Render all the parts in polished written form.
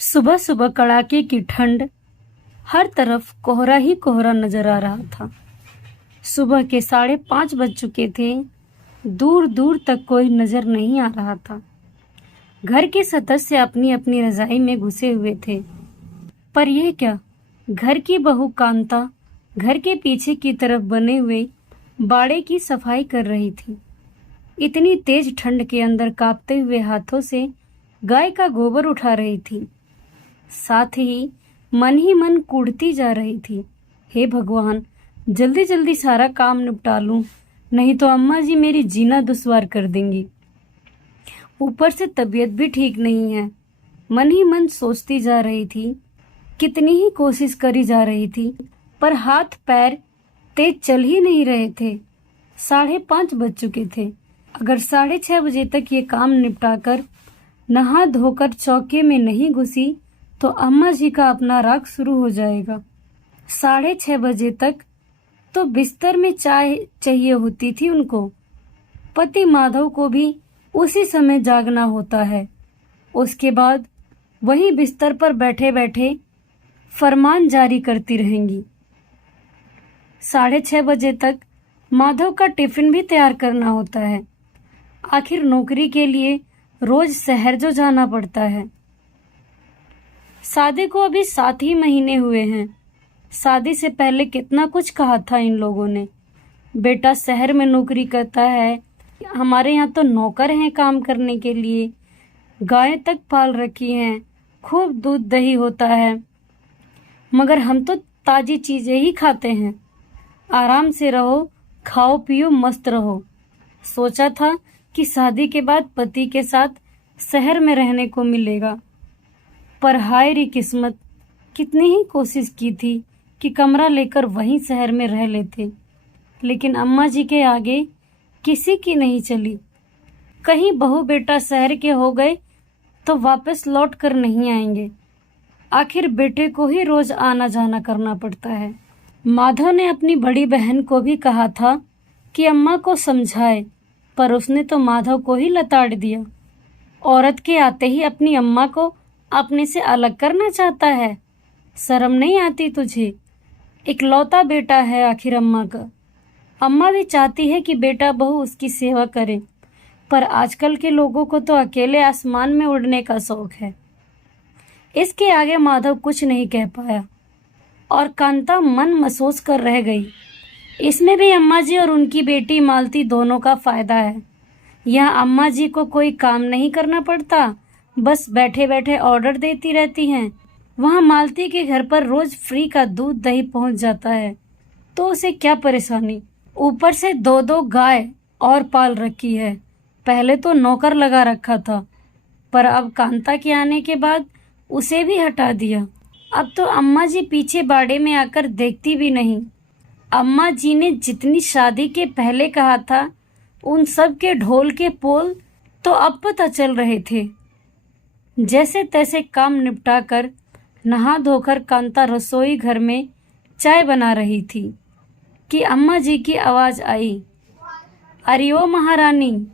सुबह सुबह कड़ाके की ठंड, हर तरफ कोहरा ही कोहरा नजर आ रहा था। सुबह के 5:30 बज चुके थे। दूर दूर तक कोई नजर नहीं आ रहा था। घर के सदस्य अपनी अपनी रजाई में घुसे हुए थे। पर यह क्या, घर की बहू कांता घर के पीछे की तरफ बने हुए बाड़े की सफाई कर रही थी। इतनी तेज ठंड के अंदर कांपते हुए हाथों से गाय का गोबर उठा रही थी। साथ ही मन कूड़ती जा रही थी, हे भगवान, जल्दी जल्दी सारा काम निपटा लूं, नहीं तो अम्मा जी मेरी जीना दुश्वार कर देंगी। ऊपर से तबीयत भी ठीक नहीं है। मन ही मन सोचती जा रही थी। कितनी ही कोशिश करी जा रही थी, पर हाथ पैर तेज चल ही नहीं रहे थे। 5:30 बज चुके थे। अगर 6:30 बजे तक ये काम निपटाकर नहा धोकर चौके में नहीं घुसी तो अम्मा जी का अपना राग शुरू हो जाएगा। 6:30 बजे तक तो बिस्तर में चाय चाहिए होती थी उनको। पति माधव को भी उसी समय जागना होता है। उसके बाद वही बिस्तर पर बैठे बैठे फरमान जारी करती रहेंगी। 6:30 बजे तक माधव का टिफिन भी तैयार करना होता है। आखिर नौकरी के लिए रोज शहर जो जाना पड़ता है। शादी को अभी 7 ही महीने हुए हैं। शादी से पहले कितना कुछ कहा था इन लोगों ने। बेटा शहर में नौकरी करता है, हमारे यहाँ तो नौकर हैं काम करने के लिए, गाय तक पाल रखी हैं, खूब दूध दही होता है, मगर हम तो ताजी चीजें ही खाते हैं। आराम से रहो, खाओ पियो मस्त रहो। सोचा था कि शादी के बाद पति के साथ शहर में रहने को मिलेगा, पर हाय रे किस्मत, कितनी ही कोशिश की थी कि कमरा लेकर वहीं शहर में रह लेते, लेकिन अम्मा जी के आगे किसी की नहीं चली। कहीं बहू बेटा शहर के हो गए तो वापस लौट कर नहीं आएंगे। आखिर बेटे को ही रोज आना जाना करना पड़ता है। माधव ने अपनी बड़ी बहन को भी कहा था कि अम्मा को समझाए, पर उसने तो माधव को ही लताड़ दिया। औरत के आते ही अपनी अम्मा को अपने से अलग करना चाहता है। शर्म नहीं आती तुझे? इकलौता बेटा है आखिर अम्मा का। अम्मा भी चाहती है कि बेटा बहू उसकी सेवा करे, पर आजकल के लोगों को तो अकेले आसमान में उड़ने का शौक है। इसके आगे माधव कुछ नहीं कह पाया और कांता मन महसूस कर रह गई। इसमें भी अम्मा जी और उनकी बेटी मालती दोनों का फायदा है। यहाँ अम्मा जी को कोई काम नहीं करना पड़ता, बस बैठे बैठे ऑर्डर देती रहती हैं। वहाँ मालती के घर पर रोज फ्री का दूध दही पहुँच जाता है, तो उसे क्या परेशानी। ऊपर से 2-2 गाय और पाल रखी है। पहले तो नौकर लगा रखा था, पर अब कांता के आने के बाद उसे भी हटा दिया। अब तो अम्मा जी पीछे बाड़े में आकर देखती भी नहीं। अम्मा जी ने जितनी शादी के पहले कहा था, उन सब के ढोल के पोल तो अब पता चल रहे थे। जैसे तैसे काम निपटा कर नहा धोकर कांता रसोई घर में चाय बना रही थी कि अम्मा जी की आवाज आई, अरे ओ महारानी,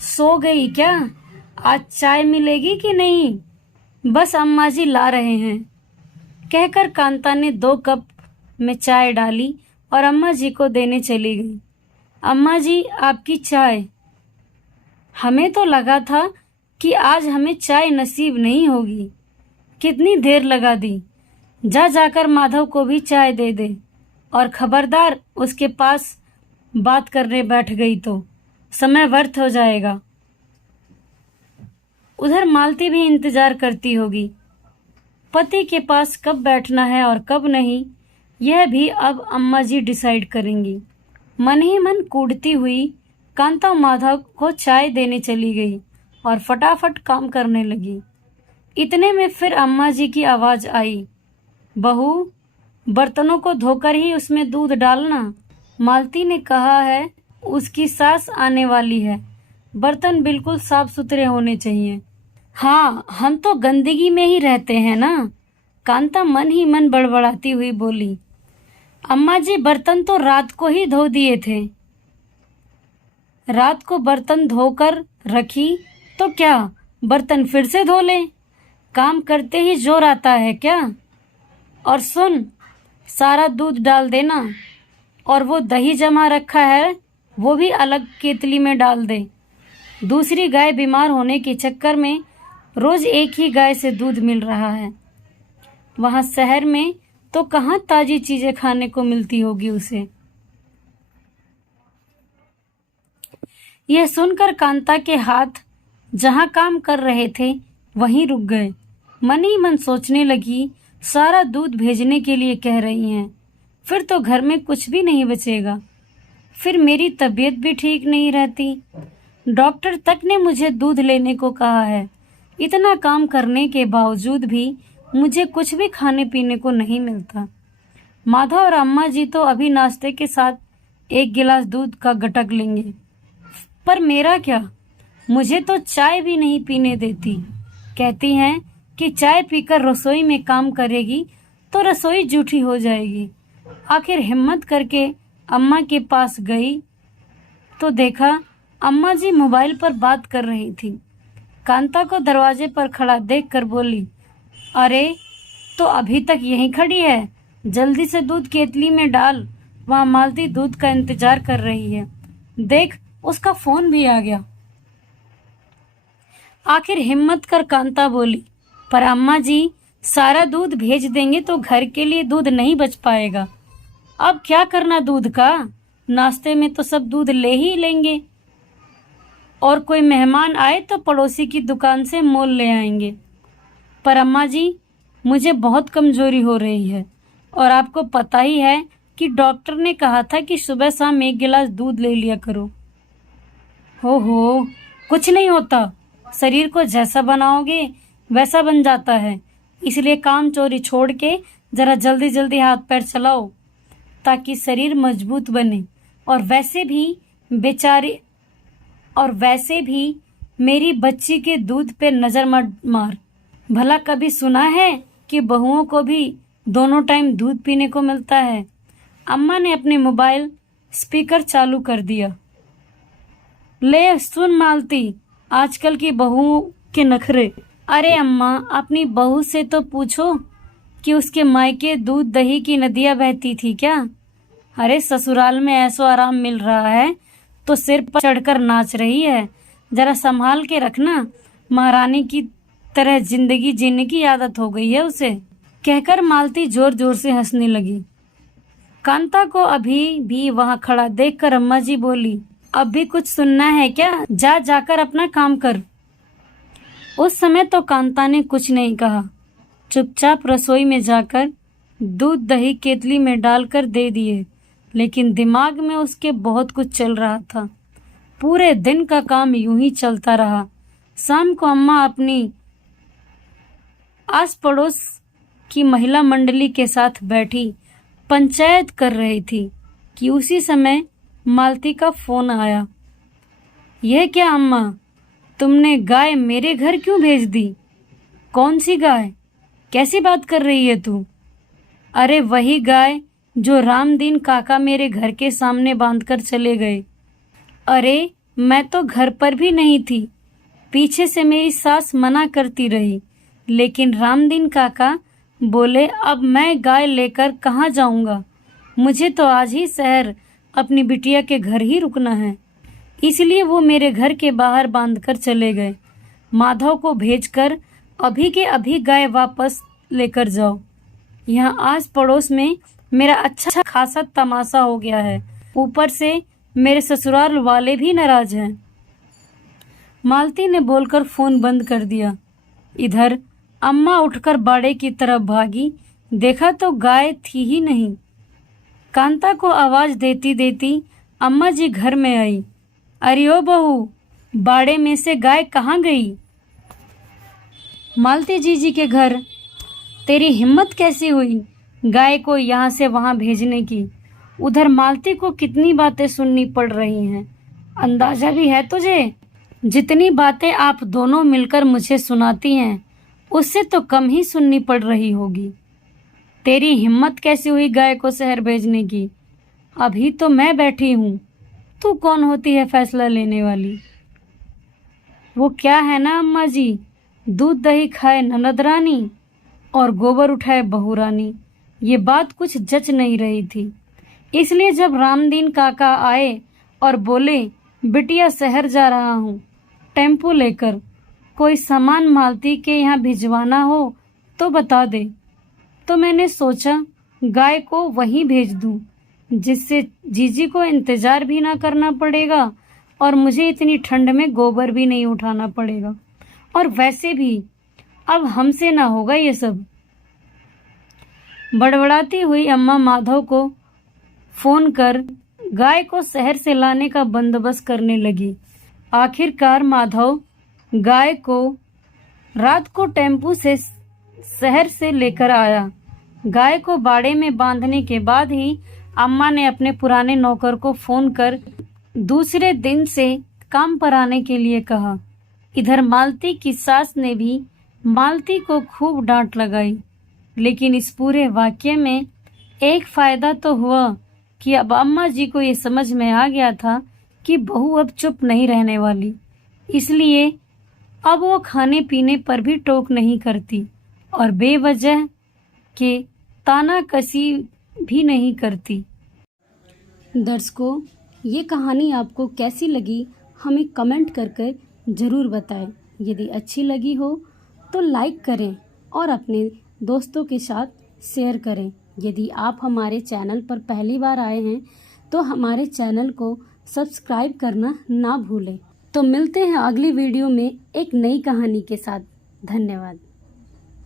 सो गई क्या? आज चाय मिलेगी कि नहीं? बस अम्मा जी ला रहे हैं। कहकर कांता ने 2 कप में चाय डाली और अम्मा जी को देने चली गई। अम्मा जी, आपकी चाय। हमें तो लगा था कि आज हमें चाय नसीब नहीं होगी। कितनी देर लगा दी। जाकर माधव को भी चाय दे दे, और खबरदार उसके पास बात करने बैठ गई तो समय व्यर्थ हो जाएगा। उधर मालती भी इंतजार करती होगी। पति के पास कब बैठना है और कब नहीं, यह भी अब अम्मा जी डिसाइड करेंगी। मन ही मन कूदती हुई कांता माधव को चाय देने चली गई और फटाफट काम करने लगी। इतने में फिर अम्मा जी की आवाज आई, बहू, बर्तनों को धोकर ही उसमें दूध डालना। मालती ने कहा है उसकी सास आने वाली है, बर्तन बिल्कुल साफ सुथरे होने चाहिए। हाँ, हम तो गंदगी में ही रहते हैं ना, कांता मन ही मन बड़बड़ाती हुई बोली। अम्मा जी, बर्तन तो रात को ही धो दिए थे। रात को बर्तन धोकर रखी तो क्या बर्तन फिर से धो लें? काम करते ही जोर आता है क्या? और सुन, सारा दूध डाल देना, और वो दही जमा रखा है वो भी अलग केतली में डाल दे। दूसरी गाय बीमार होने के चक्कर में रोज एक ही गाय से दूध मिल रहा है। वहाँ शहर में तो कहाँ ताजी चीजें खाने को मिलती होगी उसे। यह सुनकर कांता के हाथ जहाँ काम कर रहे थे वहीं रुक गए। मन ही मन सोचने लगी, सारा दूध भेजने के लिए कह रही हैं, फिर तो घर में कुछ भी नहीं बचेगा। फिर मेरी तबीयत भी ठीक नहीं रहती। डॉक्टर तक ने मुझे दूध लेने को कहा है। इतना काम करने के बावजूद भी मुझे कुछ भी खाने पीने को नहीं मिलता। माधव और अम्मा जी तो अभी नाश्ते के साथ एक गिलास दूध का गटक लेंगे, पर मेरा क्या? मुझे तो चाय भी नहीं पीने देती। कहती हैं कि चाय पीकर रसोई में काम करेगी तो रसोई जूठी हो जाएगी। आखिर हिम्मत करके अम्मा के पास गई तो देखा अम्मा जी मोबाइल पर बात कर रही थी। कांता को दरवाजे पर खड़ा देखकर बोली, अरे तो अभी तक यहीं खड़ी है? जल्दी से दूध केतली में डाल, वहाँ मालती दूध का इंतजार कर रही है। देख, उसका फोन भी आ गया। आखिर हिम्मत कर कांता बोली, पर अम्मा जी सारा दूध भेज देंगे तो घर के लिए दूध नहीं बच पाएगा। अब क्या करना दूध का? नाश्ते में तो सब दूध ले ही लेंगे, और कोई मेहमान आए तो पड़ोसी की दुकान से मोल ले आएंगे। पर अम्मा जी, मुझे बहुत कमजोरी हो रही है, और आपको पता ही है कि डॉक्टर ने कहा था कि सुबह शाम एक गिलास दूध ले लिया करो। हो, कुछ नहीं होता। शरीर को जैसा बनाओगे वैसा बन जाता है। इसलिए काम चोरी छोड़ के जरा जल्दी जल्दी हाथ पैर चलाओ ताकि शरीर मजबूत बने। और वैसे भी मेरी बच्ची के दूध पे नजर मत मार। भला कभी सुना है कि बहुओं को भी दोनों टाइम दूध पीने को मिलता है? अम्मा ने अपने मोबाइल स्पीकर चालू कर दिया। ले सुन मालती, आजकल की बहुओं के नखरे। अरे अम्मा, अपनी बहू से तो पूछो कि उसके मायके दूध दही की नदियां बहती थी क्या? अरे ससुराल में ऐसो आराम मिल रहा है तो सिर पर चढ़कर नाच रही है। जरा संभाल के रखना, महारानी की तरह जिंदगी जीने की आदत हो गई है उसे। कहकर मालती जोर जोर से हंसने लगी। कांता को अभी भी वहां खड़ा देखकर अम्मा जी बोली, अब भी कुछ सुनना है क्या? जाकर अपना काम कर। उस समय तो कांता ने कुछ नहीं कहा, चुपचाप रसोई में जाकर दूध दही केतली में डालकर दे दिए। लेकिन दिमाग में उसके बहुत कुछ चल रहा था। पूरे दिन का काम यूं ही चलता रहा। शाम को अम्मा अपनी आस पड़ोस की महिला मंडली के साथ बैठी पंचायत कर रही थी कि उसी समय मालती का फोन आया। यह क्या अम्मा, तुमने गाय मेरे घर क्यों भेज दी? कौन सी गाय? कैसी बात कर रही है तू? अरे वही गाय जो रामदीन काका मेरे घर के सामने बांधकर चले गए। अरे मैं तो घर पर भी नहीं थी। पीछे से मेरी सास मना करती रही, लेकिन रामदीन काका बोले अब मैं गाय लेकर कहाँ जाऊंगा। मुझे तो आज ही शहर अपनी बिटिया के घर ही रुकना है। इसलिए वो मेरे घर के बाहर बांधकर चले गए। माधव को भेजकर अभी के अभी गाय वापस लेकर जाओ। यहाँ आस पड़ोस में मेरा अच्छा खासा तमाशा हो गया है। ऊपर से मेरे ससुराल वाले भी नाराज हैं। मालती ने बोलकर फोन बंद कर दिया। इधर अम्मा उठकर बाड़े की तरफ भागी। देखा तो गाय थी ही नहीं। कांता को आवाज देती देती अम्मा जी घर में आई। अरे ओ बहू, बाड़े में से गाय कहाँ गई? मालती जी के घर। तेरी हिम्मत कैसी हुई गाय को यहाँ से वहाँ भेजने की? उधर मालती को कितनी बातें सुननी पड़ रही हैं। अंदाजा भी है तुझे? जितनी बातें आप दोनों मिलकर मुझे सुनाती हैं उससे तो कम ही सुननी पड़ रही होगी। तेरी हिम्मत कैसी हुई गाय को शहर भेजने की? अभी तो मैं बैठी हूँ, तू कौन होती है फैसला लेने वाली? वो क्या है ना अम्मा जी, दूध दही खाए ननद रानी और गोबर उठाए बहू रानी। ये बात कुछ जच नहीं रही थी। इसलिए जब रामदीन काका आए और बोले, बिटिया शहर जा रहा हूँ टेम्पो लेकर, कोई सामान मालती के यहाँ भिजवाना हो तो बता दे। तो मैंने सोचा गाय को वहीं भेज दूँ, जिससे जीजी को इंतजार भी ना करना पड़ेगा और मुझे इतनी ठंड में गोबर भी नहीं उठाना पड़ेगा। और वैसे भी अब हमसे ना होगा ये सब। बड़बड़ाती हुई अम्मा माधव को फोन कर गाय को शहर से लाने का बंदोबस्त करने लगी। आखिरकार माधव गाय को रात को टेम्पू से शहर से लेकर आया। गाय को बाड़े में बांधने के बाद ही अम्मा ने अपने पुराने नौकर को फोन कर दूसरे दिन से काम पर आने के लिए कहा। इधर मालती की सास ने भी मालती को खूब डांट लगाई। लेकिन इस पूरे वाक्य में एक फायदा तो हुआ कि अब अम्मा जी को ये समझ में आ गया था कि बहू अब चुप नहीं रहने वाली। इसलिए अब वो खाने पीने पर भी टोक नहीं करती और बेवजह के तानाकसी भी नहीं करती। दर्शकों, ये कहानी आपको कैसी लगी हमें कमेंट कर ज़रूर बताएं। यदि अच्छी लगी हो तो लाइक करें और अपने दोस्तों के साथ शेयर करें। यदि आप हमारे चैनल पर पहली बार आए हैं तो हमारे चैनल को सब्सक्राइब करना ना भूलें। तो मिलते हैं अगली वीडियो में एक नई कहानी के साथ। धन्यवाद।